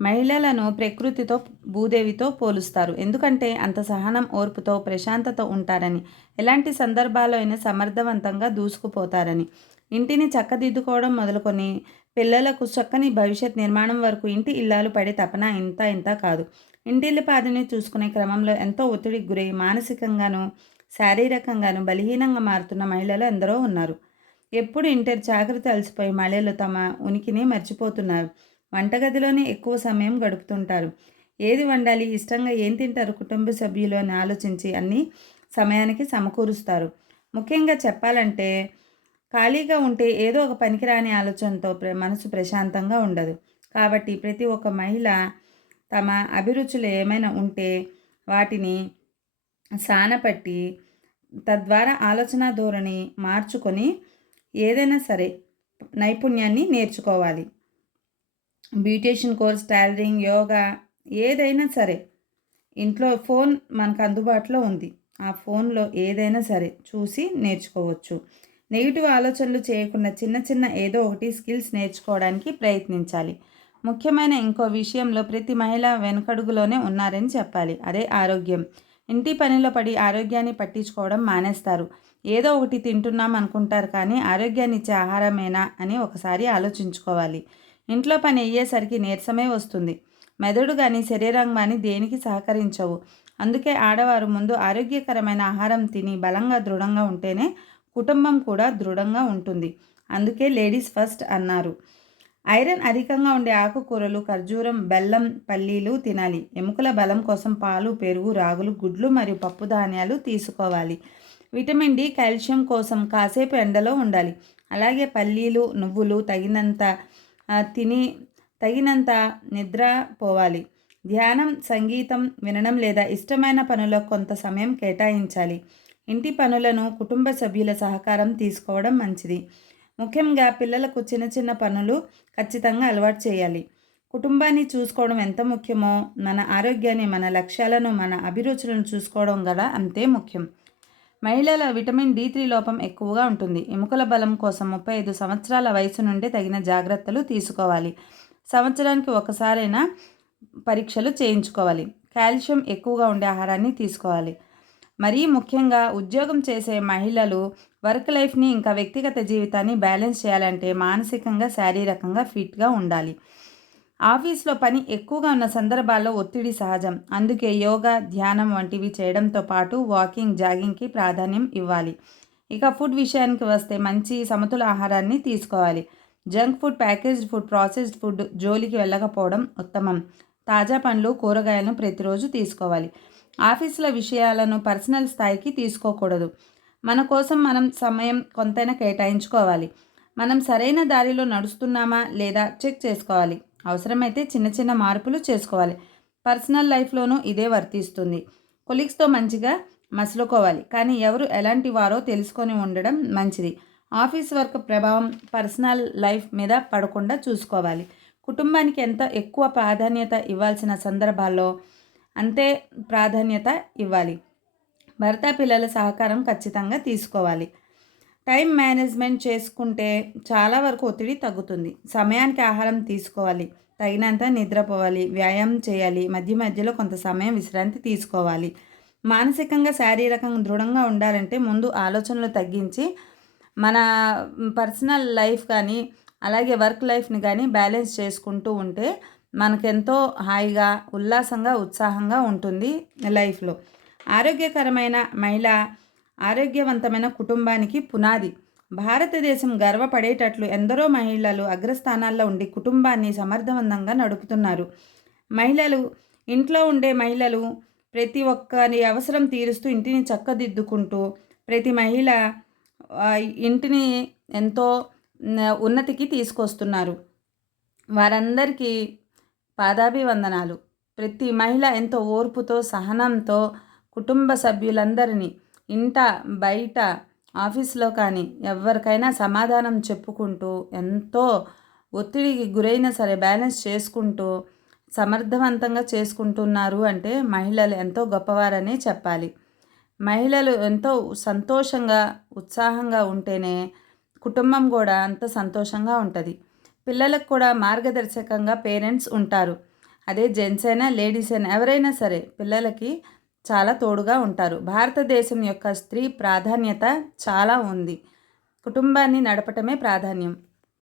మహిళలను ప్రకృతితో భూదేవితో పోలుస్తారు. ఎందుకంటే అంత సహనం, ఓర్పుతో, ప్రశాంతత ఉంటారని. ఎలాంటి సందర్భాల్లో అయినా సమర్థవంతంగా దూసుకుపోతారని. ఇంటిని చక్కదిద్దుకోవడం మొదలుకొని పిల్లలకు చక్కని భవిష్యత్ నిర్మాణం వరకు ఇంటి ఇల్లాలు పడే తపన ఇంత ఇంత కాదు. ఇంటిల్లిపాదిని చూసుకునే క్రమంలో ఎంతో ఒత్తిడికి గురై మానసికంగాను, శారీరకంగాను బలహీనంగా మారుతున్న మహిళలు ఎందరో ఉన్నారు. ఎప్పుడు ఇంటి చాకరీతో అలసిపోయి మహిళలు తమ ఉనికిని మర్చిపోతున్నారు. వంటగదిలోనే ఎక్కువ సమయం గడుపుతుంటారు. ఏది వండాలి, ఇష్టంగా ఏం తింటారు కుటుంబ సభ్యులు అని ఆలోచించి అన్ని సమయానికి సమకూరుస్తారు. ముఖ్యంగా చెప్పాలంటే ఖాళీగా ఉంటే ఏదో ఒక పనికిరాని ఆలోచనతో మనసు ప్రశాంతంగా ఉండదు. కాబట్టి ప్రతి ఒక్క మహిళ తమ అభిరుచులు ఏమైనా ఉంటే వాటిని సానపట్టి తద్వారా ఆలోచన ధోరణి మార్చుకొని ఏదైనా సరే నైపుణ్యాన్ని నేర్చుకోవాలి. బ్యూటీషియన్ కోర్స్, టైలరింగ్, యోగా ఏదైనా సరే ఇంట్లో ఫోన్ మనకు అందుబాటులో ఉంది. ఆ ఫోన్లో ఏదైనా సరే చూసి నేర్చుకోవచ్చు. నెగిటివ్ ఆలోచనలు చేయకుండా చిన్న చిన్న ఏదో ఒకటి స్కిల్స్ నేర్చుకోవడానికి ప్రయత్నించాలి. ముఖ్యమైన ఇంకో విషయంలో ప్రతి మహిళ వెనుకడుగులోనే ఉన్నారని చెప్పాలి. అదే ఆరోగ్యం. ఇంటి పనిలో పడి ఆరోగ్యాన్ని పట్టించుకోవడం మానేస్తారు. ఏదో ఒకటి తింటున్నాం అనుకుంటారు, కానీ ఆరోగ్యాన్ని ఇచ్చే ఆహారమేనా అని ఒకసారి ఆలోచించుకోవాలి. ఇంట్లో పని అయ్యేసరికి నీరసమే వస్తుంది. మెదడు కానీ శరీరం కానీ దేనికి సహకరించవు. అందుకే ఆడవారు ముందు ఆరోగ్యకరమైన ఆహారం తిని బలంగా దృఢంగా ఉంటేనే కుటుంబం కూడా దృఢంగా ఉంటుంది. అందుకే లేడీస్ ఫస్ట్ అన్నారు. ఐరన్ అధికంగా ఉండే ఆకుకూరలు, ఖర్జూరం, బెల్లం, పల్లీలు తినాలి. ఎముకల బలం కోసం పాలు, పెరుగు, రాగులు, గుడ్లు మరియు పప్పు ధాన్యాలు తీసుకోవాలి. విటమిన్ డి, కాల్షియం కోసం కాసేపు ఎండలో ఉండాలి. అలాగే పల్లీలు, నువ్వులు తగినంత తిని తగినంత నిద్ర పోవాలి. ధ్యానం, సంగీతం వినడం లేదా ఇష్టమైన పనులకు కొంత సమయం కేటాయించాలి. ఇంటి పనులను కుటుంబ సభ్యుల సహకారం తీసుకోవడం మంచిది. ముఖ్యంగా పిల్లలకు చిన్న చిన్న పనులు ఖచ్చితంగా అలవాటు చేయాలి. కుటుంబాన్ని చూసుకోవడం ఎంత ముఖ్యమో మన ఆరోగ్యాన్ని, మన లక్ష్యాలను, మన అభిరుచులను చూసుకోవడం కూడా అంతే ముఖ్యం. మహిళల విటమిన్ డి3 లోపం ఎక్కువగా ఉంటుంది. ఎముకల బలం కోసం 35 సంవత్సరాల వయసు నుండే తగిన జాగ్రత్తలు తీసుకోవాలి. సంవత్సరానికి ఒకసారైనా పరీక్షలు చేయించుకోవాలి. కాల్షియం ఎక్కువగా ఉండే ఆహారాన్ని తీసుకోవాలి. మరీ ముఖ్యంగా ఉద్యోగం చేసే మహిళలు వర్క్ లైఫ్ని ఇంకా వ్యక్తిగత జీవితాన్ని బ్యాలెన్స్ చేయాలంటే మానసికంగా, శారీరకంగా ఫిట్గా ఉండాలి. ఆఫీస్లో పని ఎక్కువగా ఉన్న సందర్భాల్లో ఒత్తిడి సహజం. అందుకే యోగా, ధ్యానం వంటివి చేయడంతో పాటు వాకింగ్, జాగింగ్కి ప్రాధాన్యం ఇవ్వాలి. ఇక ఫుడ్ విషయానికి వస్తే మంచి సమతుల ఆహారాన్ని తీసుకోవాలి. Junk food, packaged food, processed food జోలికి వెళ్ళకపోవడం ఉత్తమం. తాజా పండ్లు, కూరగాయలను ప్రతిరోజు తీసుకోవాలి. ఆఫీసుల విషయాలను పర్సనల్ స్థాయికి తీసుకోకూడదు. మన కోసం మనం సమయం కొంతైనా కేటాయించుకోవాలి. మనం సరైన దారిలో నడుస్తున్నామా లేదా చెక్ చేసుకోవాలి. అవసరమైతే చిన్న చిన్న మార్పులు చేసుకోవాలి. పర్సనల్ లైఫ్లోనూ ఇదే వర్తిస్తుంది. కొలీగ్స్తో మంచిగా మసులుకోవాలి, కానీ ఎవరు ఎలాంటి వారో తెలుసుకొని ఉండడం మంచిది. ఆఫీస్ వర్క్ ప్రభావం పర్సనల్ లైఫ్ మీద పడకుండా చూసుకోవాలి. కుటుంబానికి ఎంత ఎక్కువ ప్రాధాన్యత ఇవ్వాల్సిన సందర్భాల్లో అంతే ప్రాధాన్యత ఇవ్వాలి. భర్త, పిల్లల సహకారం ఖచ్చితంగా తీసుకోవాలి. టైం మేనేజ్మెంట్ చేసుకుంటే చాలా వరకు ఒత్తిడి తగ్గుతుంది. సమయానికి ఆహారం తీసుకోవాలి, తగినంత నిద్రపోవాలి, వ్యాయామం చేయాలి, మధ్య మధ్యలో కొంత సమయం విశ్రాంతి తీసుకోవాలి. మానసికంగా, శారీరకంగా దృఢంగా ఉండాలంటే ముందు ఆలోచనలు తగ్గించి మన పర్సనల్ లైఫ్ కానీ అలాగే వర్క్ లైఫ్ని కానీ బ్యాలెన్స్ చేసుకుంటూ ఉంటే మనకెంతో హాయిగా, ఉల్లాసంగా, ఉత్సాహంగా ఉంటుంది లైఫ్లో. ఆరోగ్యకరమైన మహిళ ఆరోగ్యవంతమైన కుటుంబానికి పునాది. భారతదేశం గర్వపడేటట్లు ఎందరో మహిళలు అగ్రస్థానాల్లో ఉండి కుటుంబాన్ని సమర్థవంతంగా నడుపుతున్నారు. మహిళలు ఇంట్లో ఉండే మహిళలు ప్రతి ఒక్కరి అవసరం తీరుస్తూ ఇంటిని చక్కదిద్దుకుంటూ ప్రతి మహిళ ఇంటిని ఎంతో ఉన్నతికి తీసుకొస్తున్నారు. వారందరికీ పాదాభివందనాలు. ప్రతి మహిళ ఎంతో ఓర్పుతో, సహనంతో కుటుంబ సభ్యులందరినీ ఇంట, బయట, ఆఫీస్లో కానీ ఎవరికైనా సమాధానం చెప్పుకుంటూ ఎంతో ఒత్తిడికి గురైనా సరే బ్యాలెన్స్ చేసుకుంటూ సమర్థవంతంగా చేసుకుంటున్నారు అంటే మహిళలు ఎంతో గొప్పవారనే చెప్పాలి. మహిళలు ఎంతో సంతోషంగా, ఉత్సాహంగా ఉంటేనే కుటుంబం కూడా అంత సంతోషంగా ఉంటుంది. పిల్లలకు కూడా మార్గదర్శకంగా పేరెంట్స్ ఉంటారు. అదే జెంట్స్ అయినా లేడీస్ అయినా ఎవరైనా సరే పిల్లలకి చాలా తోడుగా ఉంటారు. భారతదేశం యొక్క స్త్రీ ప్రాధాన్యత చాలా ఉంది. కుటుంబాన్ని నడపటమే ప్రాధాన్యం.